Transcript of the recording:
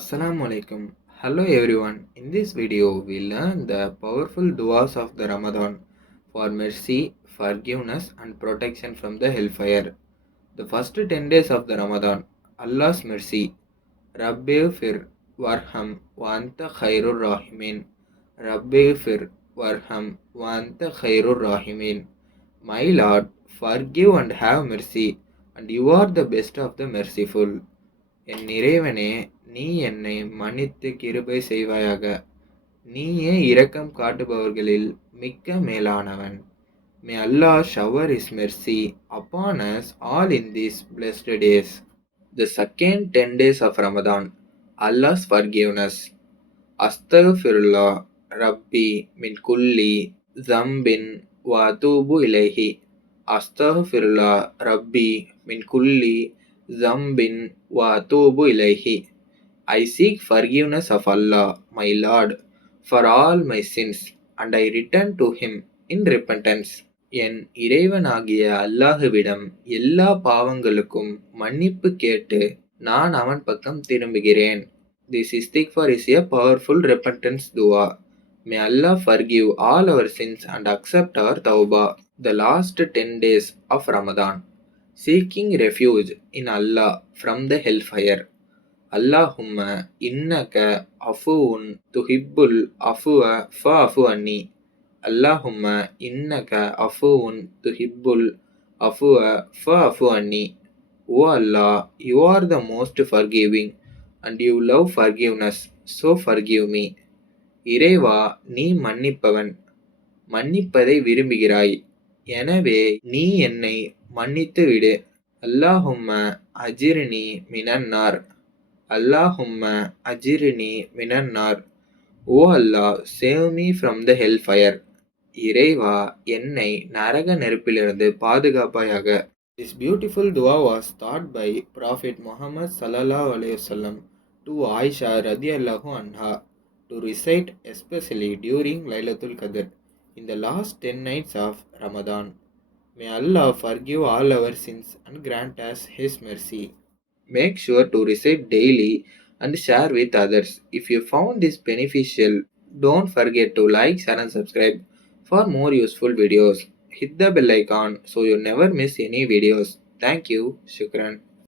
Assalamu alaikum. Hello everyone. In this video, we learn the powerful duas of the Ramadan for mercy, forgiveness, and protection from the hellfire. The first 10 days of the Ramadan, Allah's mercy. Rabbi fir warham wa anta khairur rahimin. Rabbi fir warham wa anta khairur rahimin. My Lord, forgive and have mercy, and you are the best of the merciful. என் இறைவனே, நீ என்னை மன்னித்து கிருபை செய்வாயாக. நீயே இரக்கம் காட்டுபவர்களில் மிக்க மேலானவன். May Allah shower His mercy upon us all in these blessed days. The second 10 days of Ramadan, Allah's forgiveness. Astaghfirullah Rabbi min kulli zambin wa atubu ilayhi. Astaghfirullah Rabbi min kulli zambin wa atubu ilayhi. I seek forgiveness of Allah, my Lord, for all my sins, and I return to Him in repentance. என் இறைவனாகிய அல்லாஹுவிடம் எல்லா பாவங்களுக்கும் மன்னிப்பு கேட்டு நான் அவன் பக்கம் திரும்புகிறேன். This istighfar is a powerful repentance dua. May Allah forgive all our sins and accept our tawbah. The last 10 days of Ramadan. Seeking refuge in Allah from the hellfire. Allahumma innaka afuun tuhibbul afwa fa'fu anni. Allahumma innaka afuun tuhibbul afwa fa'fu anni. O Allah, you are the most forgiving and you love forgiveness, so forgive me. இறைவா, நீ மன்னிப்பவன், மன்னிப்பதை விரும்புகிறாய். எனவே நீ என்னை மன்னித்து விடு. அல்லாஹும்ம அஜிர்னி மினன்னார். Allahumma ajirni minannar. O Allah, save me from the hellfire. இறைவா, என்னை நரக நெருப்பிலிருந்து பாதுகாப்பாயாக. This beautiful dua was taught by Prophet Muhammad sallallahu alaihi wasallam to Aisha radiyallahu anha to recite especially during Laylatul Qadr in the last 10 nights of Ramadan. May Allah forgive all our sins and grant us His mercy. Make sure to recite daily and share with others. If you found this beneficial, don't forget to like, share and subscribe for more useful videos. Hit the bell icon so you never miss any videos. Thank you. Shukran.